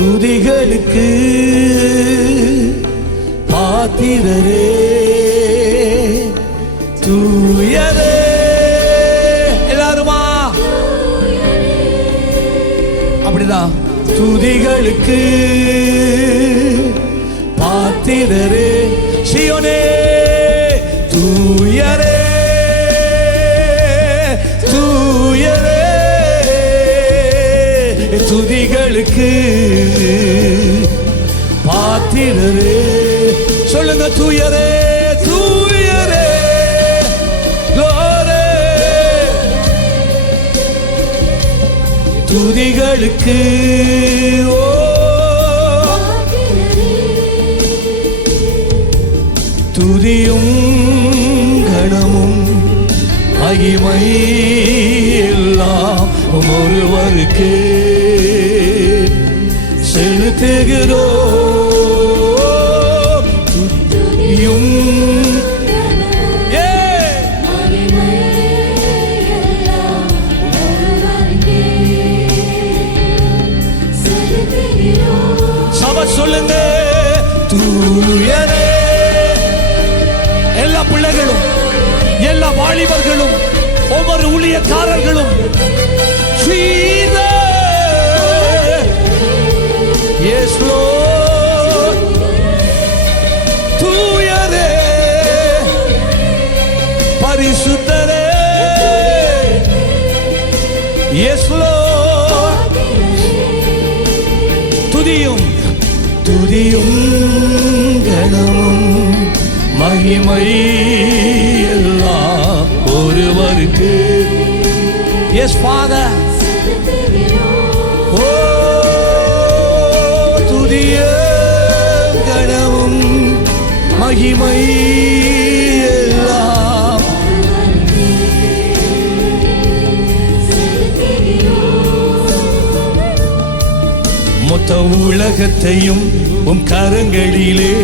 துதிகளுக்கு பாத்திரரே, தூயரே. எல்லாருமா அப்படிதான். துதிகளுக்கு பாத்திரரே, சீயோனே தூயரே, தூயரே. துதிகளுக்கு பாத்திரரே, சொல்லுங்க தூயரே, தூயரே. glory. துதிகளுக்கு துதியும் கணமும் மகிமை எல்லாம் ஒருவருக்கு செலுத்துகிறோம். துதியும் சப சொல்லுங்க தூயரே. எல்லா பிள்ளைகளும், எல்லா வாலிபர்களும், ஒவ்வொரு ஊழியக்காரர்களும் yes Lord, தூயரே, பரிசுத்தரே, yes Lord. துதியும் துதியும் கணமும் மகிமை எல்லாம் ஒருவருக்கு. yes Father. துதியும் கணமும் மகிமை எல்லாம் மொத்த உலகத்தையும் உம் கரங்களிலே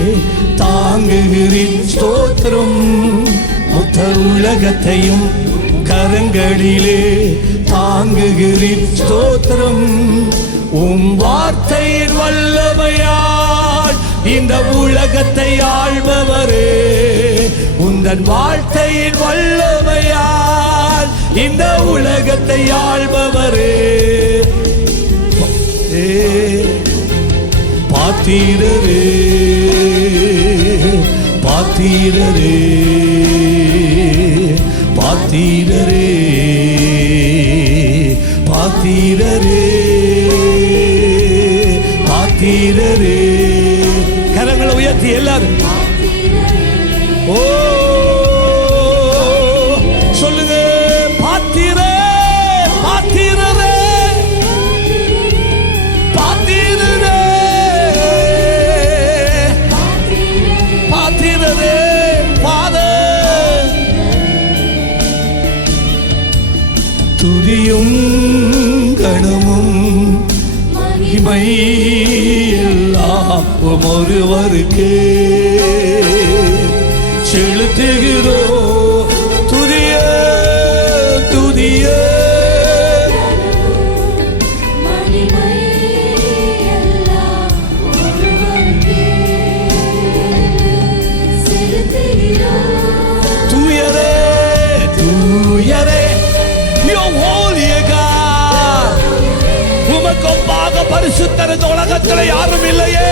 தாங்குகிறீர். ஸ்தோத்திரம். மொத்த உலகத்தையும் கரங்களிலே தாங்குகிறீர். ஸ்தோத்திரம். உம் வார்த்தையின் வல்லமையால் இந்த உலகத்தை ஆள்பவரே, உந்தன் வார்த்தையின் வல்லமையால் இந்த உலகத்தை ஆள்பவரே. பாத்திரரே, பாத்திரரே, பாத்திரரே, பாத்திரரே, பாத்திரரே. கரங்களை உயர்த்தி எல்லாரும் ஓ சொல்லுங்க பாத்திரே, பாத்திரரே, பாத்திரரே, பாத்திரரே. Father, துதியும் கணமும் மகிமை எல்லாம் ஒருவருக்கு செலுத்துகிறோம். துதிய துதிய தூயரே, தூயரே. உமக்கொப்பாக பரிசுத்தர் இந்த உலகத்தில் யாரும் இல்லையே.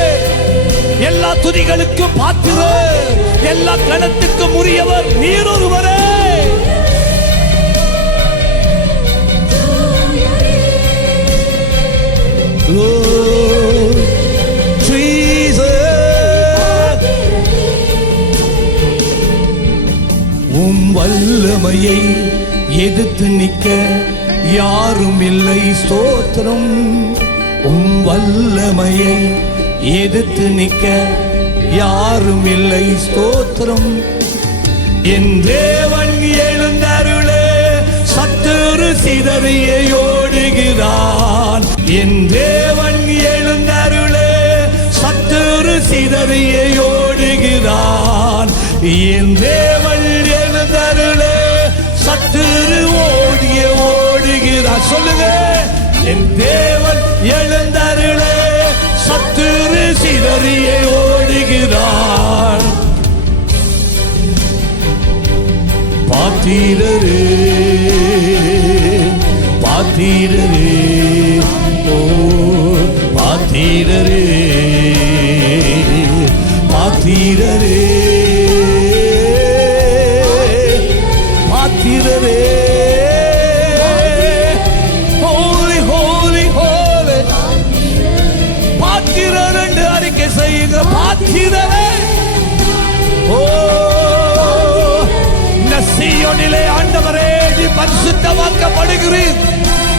எல்லா துதிகளுக்கும் பாத்திரர், எல்லா கணத்துக்கும் உரியவர் நீர் ஒருவரே. உம் வல்லமையை எதிர்த்து நிற்க யாரும் இல்லை. ஸ்தோத்திரம். உம் வல்லமையை எதிர்த்து நிற்க யாரும் இல்லை. ஸ்தோத்திரம். என் தேவன் எழுந்தருளே, சத்துரு சிதறிய ஓடுகிறான். என் தேவன் எழுந்தருளே, சத்துரு சிதறிய ஓடுகிறான். என் தேவன் எழுந்தருளே, சத்துரு ஓடிய ஓடுகிறார். சொல்லுங்க. என் தேவன் எழுந்தருளே, சிதறியே ஓடுகிறார். பாத்திரரே பாத்திரரே ஓ பாத்திரரே பாத்திரரே பாத்திரரே ஹோலி ஹோலி ஹோலி பாத்திரர் என்று அறிக்கை செய்யுங்க. பாத்திரரே ஓ சீயோனிலே ஆண்டவரே நீ பரிசுத்தமாக்கப்படுகிறீர்.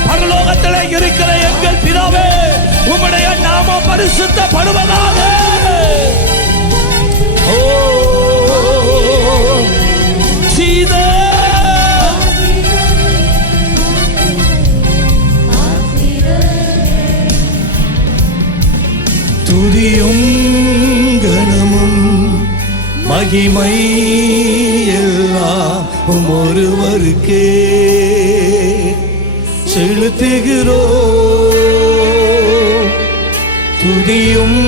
பரலோகத்திலே இருக்கிற எங்கள் பிதாவே உம்முடைய நாமம் பரிசுத்தப்படுவதாக. ஓ சீதா துதியும் கணமும் மகிமை எல்லாம் ஒருவருக்கே செலுத்துகிறோம். துதியும்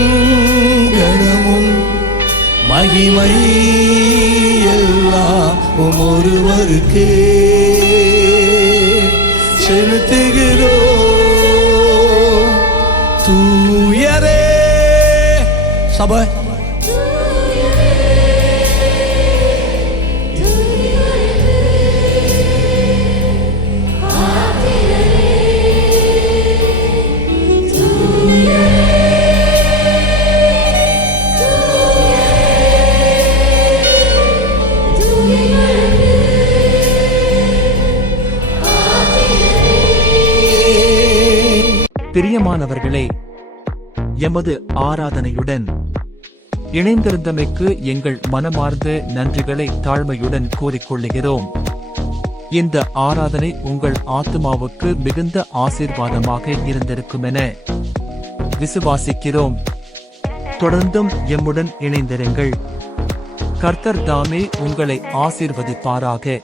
கணமும் மகிமை எல்லாம் ஒருவருக்கே செலுத்துகிறோம். தூயரே சபை பிரியமானவர்களே, எமது ஆராதனையுடன் இணைந்திருந்தமைக்கு எங்கள் மனமார்ந்த நன்றிகளை தாழ்மையுடன் கூறிக்கொள்ளுகிறோம். இந்த ஆராதனை உங்கள் ஆத்துமாவுக்கு மிகுந்த ஆசீர்வாதமாக இருந்திருக்குமென விசுவாசிக்கிறோம். தொடர்ந்தும் எம்முடன் இணைந்திருங்கள். கர்த்தர் தாமே உங்களை ஆசீர்வதிப்பாராக.